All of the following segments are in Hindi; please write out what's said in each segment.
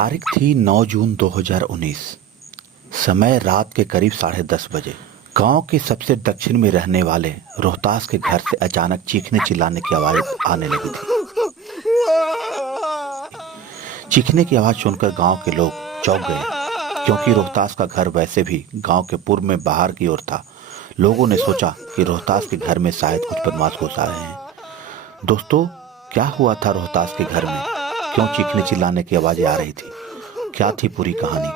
तारीख थी 9 जून 2019। समय रात के करीब 10:30 बजे। गांव के सबसे दक्षिण में रहने वाले रोहतास के घर से अचानक चीखने चिल्लाने की आवाज आने लगी थी। चीखने की आवाज सुनकर गांव के लोग चौंक गए, क्योंकि रोहतास का घर वैसे भी गांव के पूर्व में बाहर की ओर था। लोगों ने सोचा कि रोहतास के घर में शायद कुछ बदमाश घुस आ रहे हैं। दोस्तों, क्या हुआ था रोहतास के घर में? क्यों चीखने चिल्लाने की आवाजें आ रही थी? क्या थी पूरी कहानी?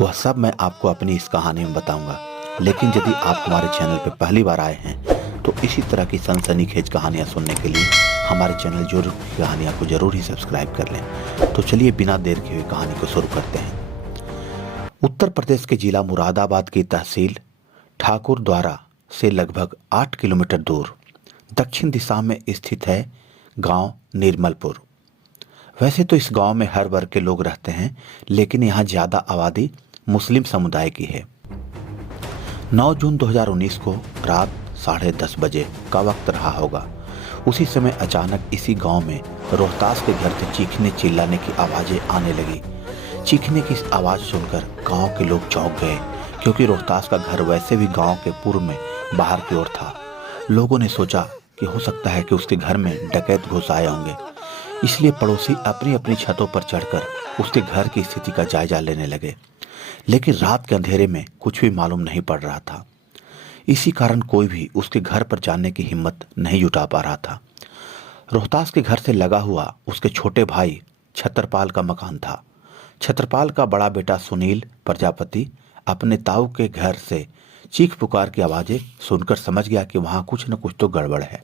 वह सब मैं आपको अपनी इस कहानी में बताऊंगा। लेकिन यदि आप हमारे चैनल पर पहली बार आए हैं तो इसी तरह की सनसनीखेज कहानियां सुनने के लिए हमारे चैनल जोर की कहानियां को जरूर ही सब्सक्राइब कर लें। तो चलिए बिना देर के हुए कहानी को शुरू करते हैं। उत्तर प्रदेश के जिला मुरादाबाद की तहसील ठाकुर द्वारा से लगभग 8 किलोमीटर दूर दक्षिण दिशा में स्थित है गांव निर्मलपुर। वैसे तो इस गांव में हर वर्ग के लोग रहते हैं, लेकिन यहाँ ज्यादा आबादी मुस्लिम समुदाय की है। 9 जून 2019 को रात 10:30 बजे का वक्त रहा होगा। उसी समय अचानक इसी गांव में रोहतास के घर से चीखने चिल्लाने की आवाजें आने लगी। चीखने की इस आवाज सुनकर गांव के लोग चौंक गए, क्योंकि रोहतास का घर वैसे भी गांव के पूर्व में बाहर की ओर था। लोगों ने सोचा कि हो सकता है कि उसके घर में डकैत घुस आए होंगे, इसलिए पड़ोसी अपनी अपनी छतों पर चढ़कर उसके घर की स्थिति का जायजा लेने लगे। लेकिन रात के अंधेरे में कुछ भी मालूम नहीं पड़ रहा था। इसी कारण कोई भी उसके घर पर जाने की हिम्मत नहीं जुटा पा रहा था। रोहतास के घर से लगा हुआ उसके छोटे भाई छतरपाल का मकान था। छतरपाल का बड़ा बेटा सुनील प्रजापति अपने ताऊ के घर से चीख पुकार की आवाजें सुनकर समझ गया कि वहां कुछ न कुछ तो गड़बड़ है।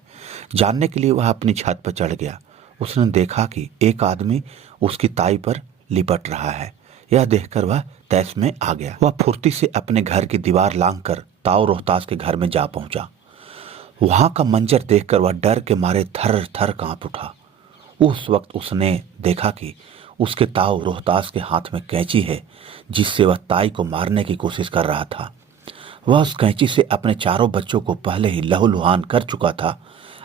जानने के लिए वह अपनी छत पर चढ़ गया। उसने देखा कि एक आदमी उसकी ताई पर लिपट रहा है। यह देखकर वह तैश में आ गया। वह फुर्ती से अपने घर की दीवार लांघकर ताऊ रोहतास के घर में जा पहुंचा। वहां का मंजर देखकर वह डर के मारे थर थर कांप उठा। उस वक्त उसने देखा कि उसके ताऊ रोहतास के हाथ में कैंची है, जिससे वह ताई को मारने की कोशिश कर रहा था। वह उस कैंची से अपने चारों बच्चों को पहले ही लहूलुहान कर चुका था।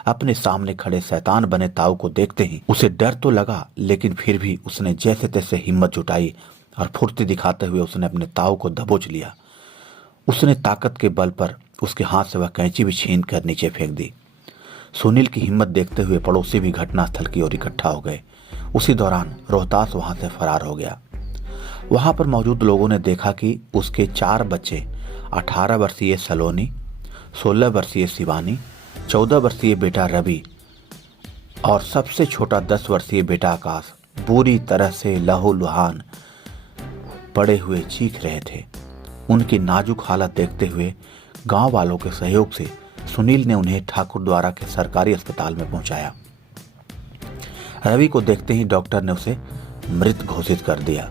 अपने सामने खड़े शैतान बने ताऊ को देखते ही उसे डर तो लगा, लेकिन फिर भी उसने जैसे तैसे हिम्मत जुटाई और फुर्ती दिखाते हुए उसने अपने ताऊ को दबोच लिया। उसने ताकत के बल पर उसके हाथ से वह कैंची भी छीन कर नीचे फेंक दी। सुनील की हिम्मत देखते हुए पड़ोसी भी घटनास्थल की ओर इकट्ठा हो गए। उसी दौरान रोहतास वहां से फरार हो गया। वहां पर मौजूद लोगों ने देखा कि उसके 4 बच्चे 18 वर्षीय सलोनी, 16 वर्षीय शिवानी, 14 वर्षीय बेटा रवि और सबसे छोटा 10 वर्षीय बेटा आकाश बुरी तरह से लहूलुहान पड़े हुए चीख रहे थे। उनकी नाजुक हालत देखते हुए गांव वालों के सहयोग से सुनील ने उन्हें ठाकुर द्वारा के सरकारी अस्पताल में पहुंचाया। रवि को देखते ही डॉक्टर ने उसे मृत घोषित कर दिया।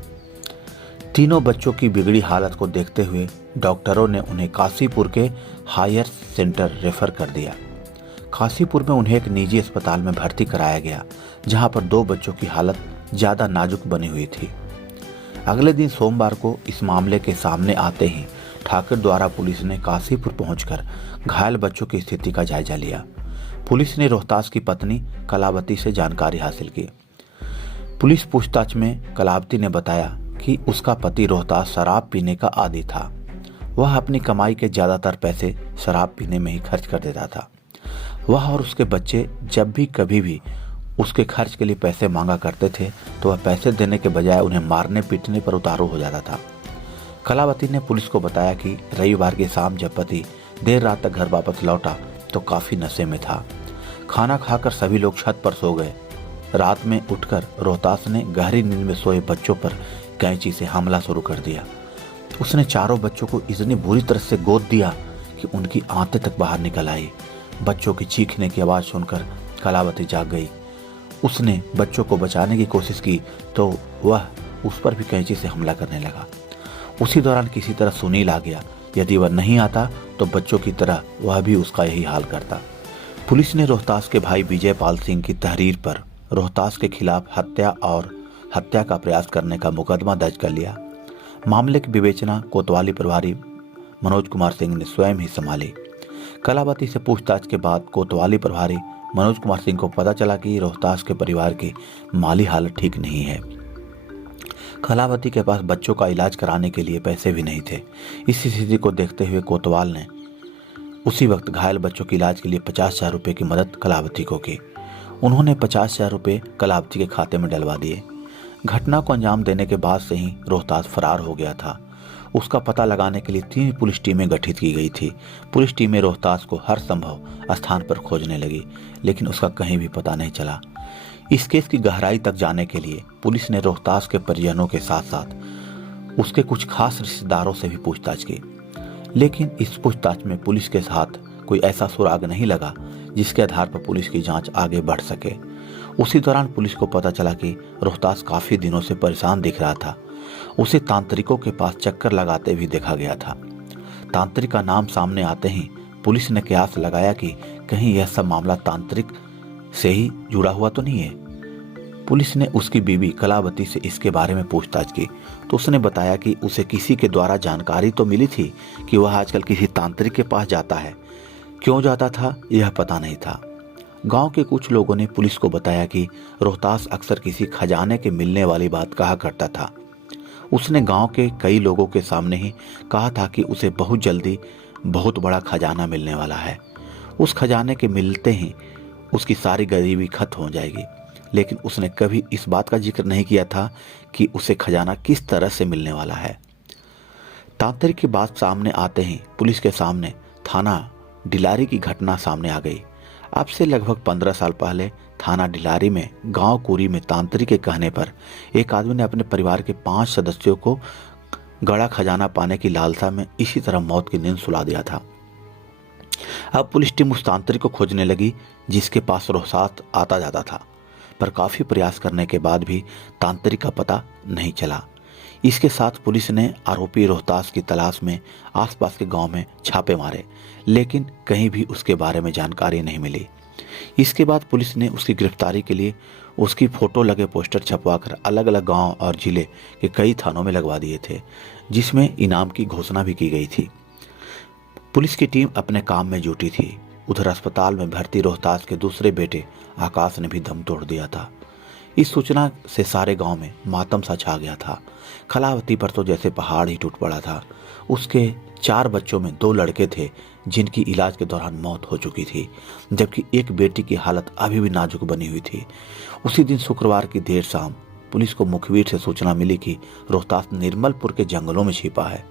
तीनों बच्चों की बिगड़ी हालत को देखते हुए डॉक्टरों ने उन्हें काशीपुर के हायर सेंटर रेफर कर दिया। काशीपुर में उन्हें एक निजी अस्पताल में भर्ती कराया गया, जहां पर 2 बच्चों की हालत ज्यादा नाजुक बनी हुई थी। अगले दिन सोमवार को इस मामले के सामने आते ही ठाकुर द्वारा पुलिस ने काशीपुर पहुंचकर घायल बच्चों की स्थिति का जायजा लिया। पुलिस ने रोहतास की पत्नी कलावती से जानकारी हासिल की। पुलिस पूछताछ में कलावती ने बताया कि उसका पति रोहतास शराब पीने का आदी था। वह अपनी कमाई के ज्यादातर पैसे शराब पीने में ही खर्च कर देता था। वह और उसके बच्चे जब भी कभी भी उसके खर्च के लिए पैसे मांगा करते थे तो वह पैसे देने के बजाय उन्हें मारने पीटने पर उतारू हो जाता था। कलावती ने पुलिस को बताया कि रविवार की शाम जब पति देर रात तक घर वापस लौटा तो काफी नशे में था। खाना खाकर सभी लोग छत पर सो गए। रात में उठकर रोहतास ने गहरी नींद में सोए बच्चों पर कैंची से हमला शुरू कर दिया। उसने चारों बच्चों को इतनी बुरी तरह से गोद दिया कि उनकी आंतें तक बाहर निकल आई। बच्चों की चीखने की आवाज सुनकर कलावती जाग गई। उसने बच्चों को बचाने की कोशिश की तो वह उस पर भी कैंची से हमला करने लगा। उसी दौरान किसी तरह सुनील आ गया। यदि वह नहीं आता तो बच्चों की तरह वह भी उसका यही हाल करता। पुलिस ने रोहतास के भाई विजय पाल सिंह की तहरीर पर रोहतास के खिलाफ हत्या और हत्या का प्रयास करने का मुकदमा दर्ज कर लिया। मामले की विवेचना कोतवाली प्रभारी मनोज कुमार सिंह ने स्वयं ही संभाली। कलावती से पूछताछ के बाद कोतवाली प्रभारी मनोज कुमार सिंह को पता चला कि रोहतास के परिवार की माली हालत ठीक नहीं है। कलावती के पास बच्चों का इलाज कराने के लिए पैसे भी नहीं थे। इस स्थिति को देखते हुए कोतवाल ने उसी वक्त घायल बच्चों के इलाज के लिए 50,000 रुपये की मदद कलावती को की। उन्होंने 50,000 रुपये कलावती के खाते में डलवा दिए। घटना को अंजाम देने के बाद से ही रोहतास फरार हो गया था। उसका पता लगाने के लिए 3 पुलिस टीमें गठित की गई थी। पुलिस टीमें रोहतास को हर संभव स्थान पर खोजने लगी, लेकिन उसका कहीं भी पता नहीं चला। इस केस की गहराई तक जाने के लिए पुलिस ने रोहतास के परिजनों के साथ साथ उसके कुछ खास रिश्तेदारों से भी पूछताछ की, लेकिन इस पूछताछ में पुलिस के साथ कोई ऐसा सुराग नहीं लगा जिसके आधार पर पुलिस की जांच आगे बढ़ सके। उसी दौरान पुलिस को पता चला कि रोहतास काफी दिनों से परेशान दिख रहा था। उसे तांत्रिकों के पास चक्कर लगाते भी देखा गया था। तांत्रिक का नाम सामने आते ही पुलिस ने कयास लगाया कि कहीं यह सब मामला तांत्रिक से ही जुड़ा हुआ तो नहीं है। पुलिस ने उसकी बीवी कलावती से इसके बारे में पूछताछ की तो उसने बताया कि उसे किसी के द्वारा जानकारी तो मिली थी कि वह आजकल किसी तांत्रिक के पास जाता है। क्यों जाता था यह पता नहीं था। गांव के कुछ लोगों ने पुलिस को बताया कि रोहतास अक्सर किसी खजाने के मिलने वाली बात कहा करता था। उसने गांव के कई लोगों के सामने ही कहा था कि उसे बहुत जल्दी बहुत बड़ा खजाना मिलने वाला है। उस खजाने के मिलते ही उसकी सारी गरीबी खत्म हो जाएगी, लेकिन उसने कभी इस बात का जिक्र नहीं किया था कि उसे खजाना किस तरह से मिलने वाला है। तांत्रिक की बात सामने आते ही पुलिस के सामने थाना डिलारी की घटना सामने आ गई। अब से लगभग 15 साल पहले थाना डिलारी में गांव कुरी में तांत्रिक के कहने पर एक आदमी ने अपने परिवार के 5 सदस्यों को गड़ा खजाना पाने की लालसा में इसी तरह मौत की नींद सुला दिया था। अब पुलिस टीम उस तांत्रिक को खोजने लगी जिसके पास रोहतास आता जाता था, पर काफी प्रयास करने के बाद भी तांत्रिक का पता नहीं चला। इसके साथ पुलिस ने आरोपी रोहतास की तलाश में आसपास के गांव में छापे मारे, लेकिन कहीं भी उसके बारे में जानकारी नहीं मिली। इसके बाद पुलिस ने उसकी गिरफ्तारी के लिए उसकी फोटो लगे पोस्टर छपवाकर अलग अलग गांव और जिले के कई थानों में लगवा दिए थे, जिसमें इनाम की घोषणा भी की गई थी। पुलिस की टीम अपने काम में जुटी थी। उधर अस्पताल में भर्ती रोहतास के दूसरे बेटे आकाश ने भी दम तोड़ दिया था। इस सूचना से सारे गांव में मातम सा छा गया था। कलावती पर तो जैसे पहाड़ ही टूट पड़ा था। उसके 4 बच्चों में 2 लड़के थे जिनकी इलाज के दौरान मौत हो चुकी थी, जबकि एक बेटी की हालत अभी भी नाजुक बनी हुई थी। उसी दिन शुक्रवार की देर शाम पुलिस को मुखबिर से सूचना मिली कि रोहतास निर्मलपुर के जंगलों में छिपा है।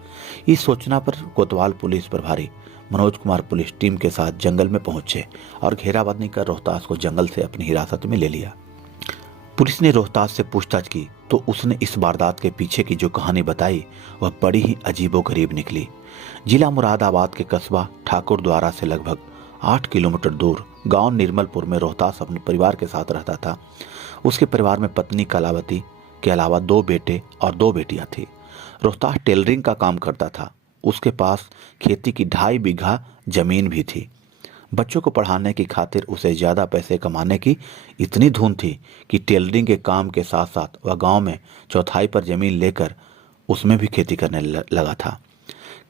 इस सूचना पर कोतवाल पुलिस प्रभारी मनोज कुमार पुलिस टीम के साथ जंगल में पहुंचे और घेराबंदी कर रोहतास को जंगल से अपनी हिरासत में ले लिया। पुलिस ने रोहतास से पूछताछ की तो उसने इस वारदात के पीछे की जो कहानी बताई वह बड़ी ही अजीबोगरीब निकली। जिला मुरादाबाद के कस्बा ठाकुरद्वारा से लगभग 8 किलोमीटर दूर गांव निर्मलपुर में रोहतास अपने परिवार के साथ रहता था। उसके परिवार में पत्नी कलावती के अलावा 2 बेटे और 2 बेटियां थी। रोहतास टेलरिंग का काम करता था। उसके पास खेती की 2.5 बीघा जमीन भी थी। बच्चों को पढ़ाने की खातिर उसे ज्यादा पैसे कमाने की इतनी धुन थी कि टेलरिंग के काम के साथ साथ वह गांव में चौथाई पर जमीन लेकर उसमें भी खेती करने लगा था।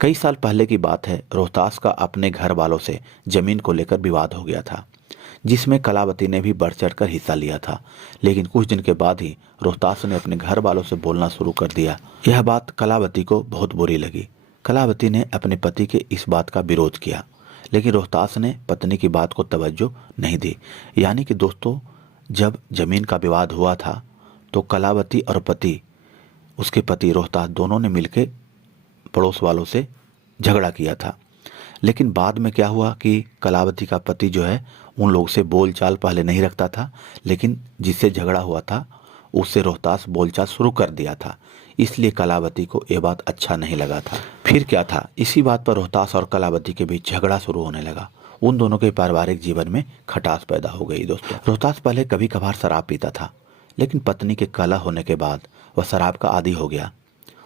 कई साल पहले की बात है। रोहतास का अपने घर वालों से जमीन को लेकर विवाद हो गया था, जिसमें कलावती ने भी बढ़ चढ़कर हिस्सा लिया था। लेकिन कुछ दिन के बाद ही रोहतास ने अपने घर वालों से बोलना शुरू कर दिया। यह बात कलावती को बहुत बुरी लगी। कलावती ने अपने पति के इस बात का विरोध किया, लेकिन रोहतास ने पत्नी की बात को तवज्जो नहीं दी। यानी कि दोस्तों, जब जमीन का विवाद हुआ था तो कलावती और उसके पति रोहतास दोनों ने मिलकर पड़ोस वालों से झगड़ा किया था। लेकिन बाद में क्या हुआ कि कलावती का पति जो है उन लोगों से बोलचाल पहले नहीं रखता था, लेकिन जिससे झगड़ा हुआ था उससे रोहतास बोलचाल शुरू कर दिया था। इसलिए कलावती को ये बात अच्छा नहीं लगा था। फिर क्या था, इसी बात पर रोहतास और कलावती के बीच झगड़ा शुरू होने लगा। उन दोनों के पारिवारिक जीवन में खटास पैदा हो गई। दोस्तों, रोहतास पहले कभी कभार शराब पीता था, लेकिन पत्नी के कलह होने के बाद वह शराब का आदी हो गया।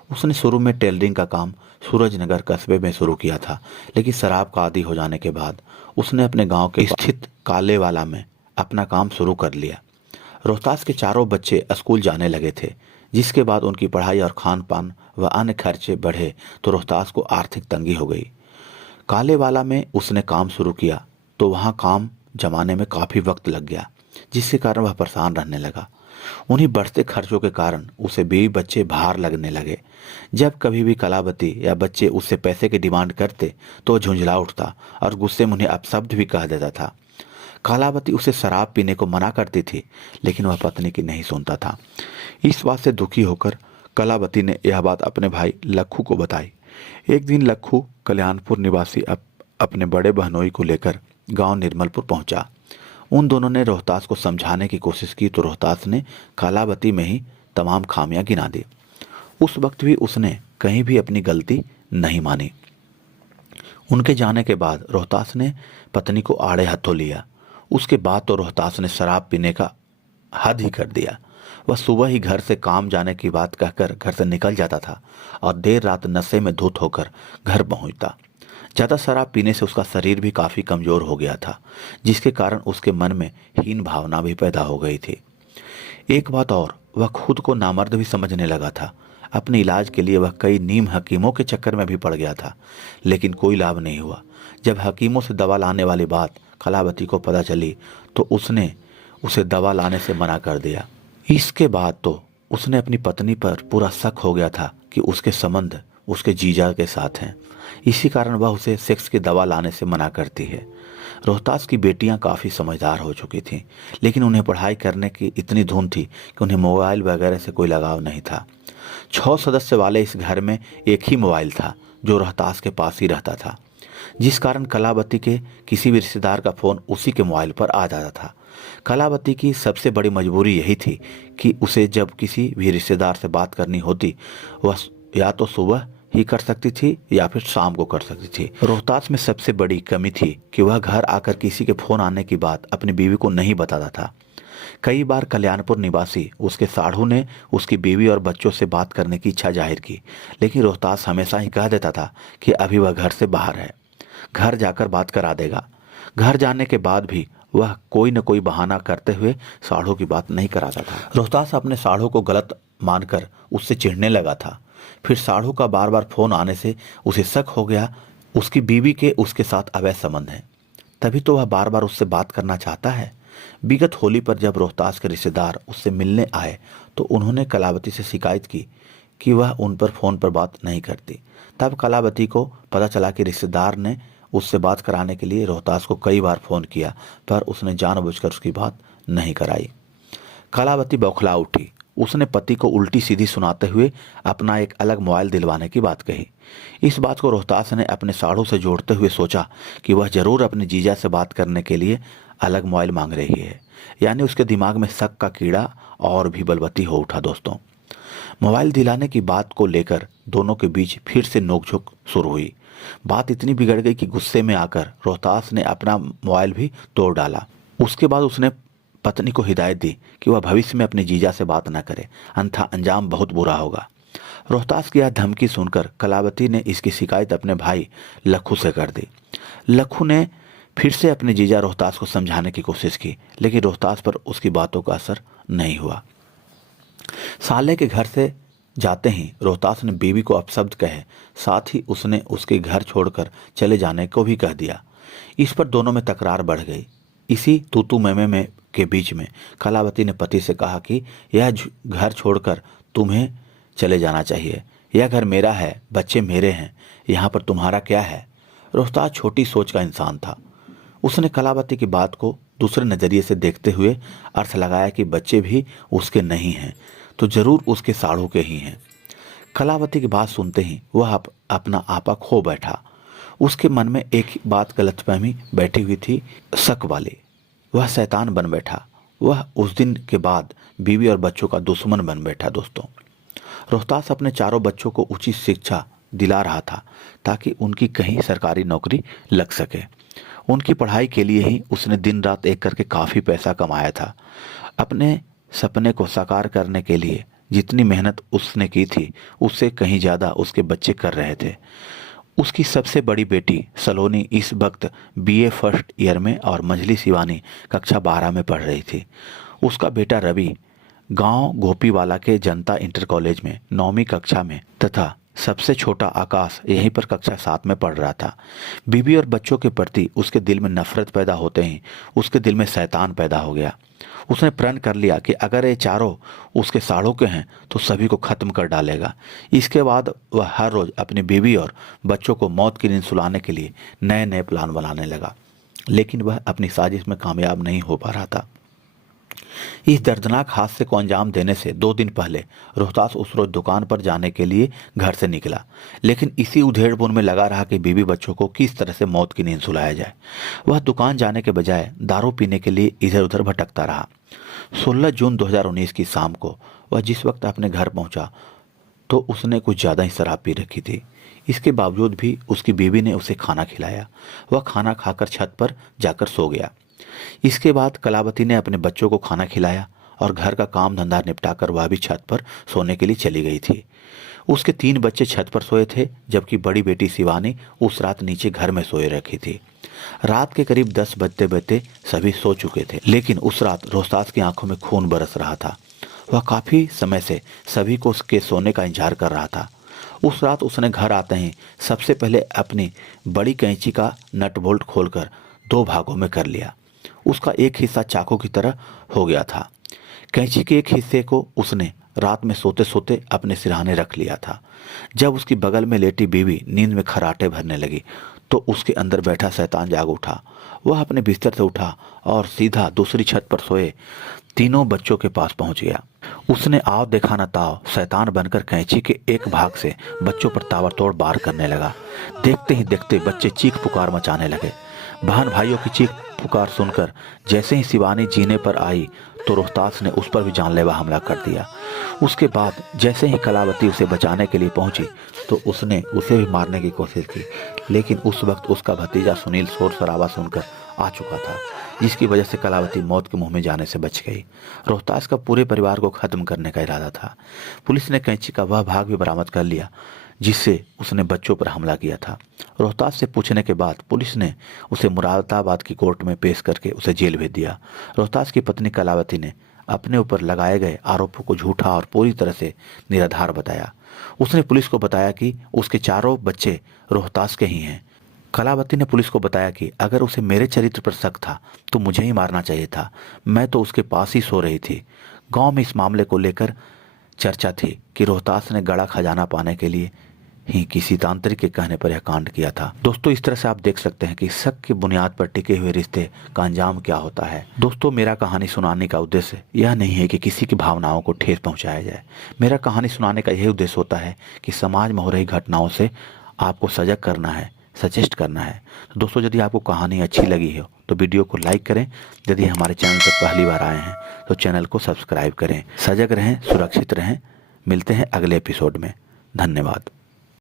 उसने शुरू में टेलरिंग का काम सूरजनगर कस्बे में शुरू किया था, लेकिन शराब का आदी हो जाने के बाद उसने अपने गांव के स्थित कालेवाला में अपना काम शुरू कर लिया। रोहतास के 4 बच्चे स्कूल जाने लगे थे, जिसके बाद उनकी पढ़ाई और खान पान व अन्य खर्चे बढ़े तो रोहतास को आर्थिक तंगी हो गई। कालेवाला में उसने काम शुरू किया तो वहाँ काम जमाने में काफ़ी वक्त लग गया, जिसके कारण वह परेशान रहने लगा। उन्हीं बढ़ते खर्चों के कारण उसे बीवी बच्चे भार लगने लगे। जब कभी भी कलावती या बच्चे उससे पैसे की डिमांड करते तो वो झुंझला उठता और गुस्से में उन्हें अपशब्द भी कह देता था। कलावती उसे शराब पीने को मना करती थी, लेकिन वह पत्नी की नहीं सुनता था। इस बात से दुखी होकर कलावती ने यह बात अपने भाई लखू को बताई। एक दिन लखू कल्याणपुर निवासी अपने बड़े बहनोई को लेकर गांव निर्मलपुर पहुंचा। उन दोनों ने रोहतास को समझाने की कोशिश की तो रोहतास ने कलावती में ही तमाम खामियां गिना दी। उस वक्त भी उसने कहीं भी अपनी गलती नहीं मानी। उनके जाने के बाद रोहतास ने पत्नी को आड़े हाथों लिया। उसके बाद तो रोहतास ने शराब पीने का हद ही कर दिया। वह सुबह ही घर से काम जाने की बात कहकर घर से निकल जाता था और देर रात नशे में धुत होकर घर पहुंचता। ज़्यादा शराब पीने से उसका शरीर भी काफ़ी कमज़ोर हो गया था, जिसके कारण उसके मन में हीन भावना भी पैदा हो गई थी। एक बात और, वह खुद को नामर्द भी समझने लगा था। अपने इलाज के लिए वह कई नीम हकीमों के चक्कर में भी पड़ गया था, लेकिन कोई लाभ नहीं हुआ। जब हकीमों से दवा लाने वाली बात कलावती को पता चली तो उसने उसे दवा लाने से मना कर दिया। इसके बाद तो उसने अपनी पत्नी पर पूरा शक हो गया था कि उसके संबंध उसके जीजा के साथ हैं। इसी कारण वह उसे सेक्स की दवा लाने से मना करती है। रोहतास की बेटियां काफ़ी समझदार हो चुकी थीं, लेकिन उन्हें पढ़ाई करने की इतनी धुन थी कि उन्हें मोबाइल वगैरह से कोई लगाव नहीं था। 6 सदस्य वाले इस घर में एक ही मोबाइल था जो रोहतास के पास ही रहता था, जिस कारण कलावती के किसी भी रिश्तेदार का फ़ोन उसी के मोबाइल पर आ जाता था। कलावती की सबसे बड़ी मजबूरी यही थी कि उसे जब किसी भी रिश्तेदार से बात करनी होती वह या तो सुबह ही कर सकती थी या फिर शाम को कर सकती थी। रोहतास में सबसे बड़ी कमी थी कि वह घर आकर किसी के फ़ोन आने की बात अपनी बीवी को नहीं बताता था। कई बार कल्याणपुर निवासी उसके साढ़ू ने उसकी बीवी और बच्चों से बात करने की इच्छा जाहिर की, लेकिन रोहतास हमेशा ही कह देता था कि अभी वह घर से बाहर है, घर जाकर बात करा देगा। घर जाने के बाद भी वह कोई न कोई बहाना करते हुए साढ़ू की बात नहीं कराता था। रोहतास अपने साढ़ू को गलत मानकर उससे चिढ़ने लगा था। फिर साढ़ू का बार बार फोन आने से उसे शक हो गया उसकी बीवी के उसके साथ अवैध संबंध है, तभी तो वह बार बार उससे बात करना चाहता है। विगत होली पर जब रोहतास के रिश्तेदार उससे मिलने आए तो उन्होंने कलावती से शिकायत की कि वह उन पर फ़ोन पर बात नहीं करती। तब कलावती को पता चला कि रिश्तेदार ने उससे बात कराने के लिए रोहतास को कई बार फ़ोन किया, पर उसने जानबूझकर उसकी बात नहीं कराई। कलावती बौखला उठी। उसने पति को उल्टी सीधी सुनाते हुए अपना एक अलग मोबाइल दिलवाने की बात कही। इस बात को रोहतास ने अपने साढ़ू से जोड़ते हुए सोचा कि वह जरूर अपने जीजा से बात करने के लिए अलग मोबाइल मांग रही है। यानी उसके दिमाग में शक का कीड़ा और भी बलवती हो उठा। दोस्तों, मोबाइल दिलाने की बात को लेकर दोनों के बीच फिर से नोकझोंक शुरू हुई। बात इतनी बिगड़ गई कि गुस्से में आकर रोहतास ने अपना मोबाइल भी तोड़ डाला। उसके बाद उसने पत्नी को हिदायत दी कि वह भविष्य में अपने जीजा से बात न करे, अन्यथा अंजाम बहुत बुरा होगा। रोहतास की यह धमकी सुनकर कलावती ने इसकी शिकायत अपने भाई लखू से कर दी। लखू ने फिर से अपने जीजा रोहतास को समझाने की कोशिश की, लेकिन रोहतास पर उसकी बातों का असर नहीं हुआ। साले के घर से जाते ही रोहतास ने बीवी को अपशब्द कहे, साथ ही उसने उसके घर छोड़कर चले जाने को भी कह दिया। इस पर दोनों में तकरार बढ़ गई। इसी तूतू मैमे में के बीच में कलावती ने पति से कहा कि यह घर छोड़कर तुम्हें चले जाना चाहिए। यह घर मेरा है, बच्चे मेरे हैं, यहाँ पर तुम्हारा क्या है। रोहतास छोटी सोच का इंसान था। उसने कलावती की बात को दूसरे नज़रिए से देखते हुए अर्थ लगाया कि बच्चे भी उसके नहीं हैं तो जरूर उसके साढ़ू के ही हैं। कलावती की बात सुनते ही वह अपना आपा खो बैठा। उसके मन में एक बात गलतफहमी बैठी हुई थी, शक वाली। वह शैतान बन बैठा। वह उस दिन के बाद बीवी और बच्चों का दुश्मन बन बैठा। दोस्तों, रोहतास अपने चारों बच्चों को उचित शिक्षा दिला रहा था ताकि उनकी कहीं सरकारी नौकरी लग सके। उनकी पढ़ाई के लिए ही उसने दिन रात एक करके काफ़ी पैसा कमाया था। अपने सपने को साकार करने के लिए जितनी मेहनत उसने की थी उससे कहीं ज़्यादा उसके बच्चे कर रहे थे। उसकी सबसे बड़ी बेटी सलोनी इस वक्त बीए फर्स्ट ईयर में और मंझली शिवानी कक्षा 12 में पढ़ रही थी। उसका बेटा रवि गांव गोपीवाला के जनता इंटर कॉलेज में 9वीं कक्षा में तथा सबसे छोटा आकाश यहीं पर कक्षा 7 में पढ़ रहा था। बीवी और बच्चों के प्रति उसके दिल में नफरत पैदा होते ही उसके दिल में शैतान पैदा हो गया। उसने प्रण कर लिया कि अगर ये चारों उसके साड़ों के हैं तो सभी को खत्म कर डालेगा। इसके बाद वह हर रोज अपनी बीवी और बच्चों को मौत की नींद सुलाने के लिए नए नए प्लान बनाने लगा, लेकिन वह अपनी साजिश में कामयाब नहीं हो पा रहा था। इस दर्दनाक हादसे को अंजाम देने से 2 दिन पहले रोहतास उस रोज दुकान पर जाने के लिए घर से निकला, लेकिन इसी उधेड़बुन में लगा रहा कि बीवी बच्चों को किस तरह से मौत की नींद सुलाया जाए। वह दुकान जाने के बजाय दारू पीने के लिए इधर उधर भटकता रहा। 16 जून 2019 की शाम को वह जिस वक्त अपने घर पहुंचा तो उसने कुछ ज़्यादा ही शराब पी रखी थी। इसके बावजूद भी उसकी बीवी ने उसे खाना खिलाया। वह खाना खाकर छत पर जाकर सो गया। इसके बाद कलावती ने अपने बच्चों को खाना खिलाया और घर का काम धंधा निपटाकर वह भी छत पर सोने के लिए चली गई थी। उसके 3 बच्चे छत पर सोए थे, जबकि बड़ी बेटी शिवानी उस रात नीचे घर में सोए रखी थी। रात के करीब 10 बजते बजते सभी सो चुके थे, लेकिन उस रात रोहतास की आंखों में खून बरस रहा था। वह काफी समय से सभी को उसके सोने का इंतजार कर रहा था। उस रात उसने घर आते ही सबसे पहले अपनी बड़ी कैंची का नट बोल्ट खोलकर 2 भागों में कर लिया। उसका एक हिस्सा चाकू की तरह हो गया था। कैंची के एक हिस्से को उसने रात में सोते सोते अपने सिरहाने रख लिया था। जब उसकी बगल में लेटी बीवी नींद में खर्राटे भरने लगी तो उसके अंदर बैठा शैतान जाग उठा। वह अपने बिस्तर से उठा और सीधा दूसरी छत पर सोए तीनों बच्चों के पास पहुंच गया। उसने आव देखा न ताव शैतान बनकर कैंची के एक भाग से बच्चों पर ताबड़तोड़ वार करने लगा। देखते ही देखते बच्चे चीख पुकार मचाने लगे। बहन भाइयों की चीख पुकार सुनकर जैसे ही शिवानी जीने पर आई तो रोहतास ने उस पर भी जानलेवा हमला कर दिया। उसके बाद जैसे ही कलावती उसे बचाने के लिए पहुंची तो उसने उसे भी मारने की कोशिश की, लेकिन उस वक्त उसका भतीजा सुनील शोर शराबा सुनकर आ चुका था, जिसकी वजह से कलावती मौत के मुंह में जाने से बच गई। रोहतास का पूरे परिवार को खत्म करने का इरादा था। पुलिस ने कैंची का वह भाग भी बरामद कर लिया जिससे उसने बच्चों पर हमला किया था। रोहतास से पूछने के बाद पुलिस ने उसे मुरादाबाद की कोर्ट में पेश करके उसे जेल भेज दिया। रोहतास की पत्नी कलावती ने अपने ऊपर लगाए गए आरोपों को झूठा और पूरी तरह से निराधार बताया। उसने पुलिस को बताया कि उसके चारों बच्चे रोहतास के ही हैं। कलावती ने पुलिस को बताया कि अगर उसे मेरे चरित्र पर शक था तो मुझे ही मारना चाहिए था। मैं तो उसके पास ही सो रही थी। गांव में इस मामले को लेकर चर्चा थी कि रोहतास ने गड़ा खजाना पाने के लिए ही किसी तांत्रिक के कहने पर यह कांड किया था। दोस्तों, इस तरह से आप देख सकते हैं कि शक की बुनियाद पर टिके हुए रिश्ते का अंजाम क्या होता है। दोस्तों, मेरा कहानी सुनाने का उद्देश्य यह नहीं है कि किसी की भावनाओं को ठेस पहुंचाया जाए। मेरा कहानी सुनाने का यही उद्देश्य होता है कि समाज में हो रही घटनाओं से आपको सजग करना है, सजेस्ट करना है। तो दोस्तों, यदि आपको कहानी अच्छी लगी हो तो वीडियो को लाइक करें। यदि हमारे चैनल पर पहली बार आए हैं तो चैनल को सब्सक्राइब करें। सजग रहें, सुरक्षित रहें। मिलते हैं अगले एपिसोड में। धन्यवाद।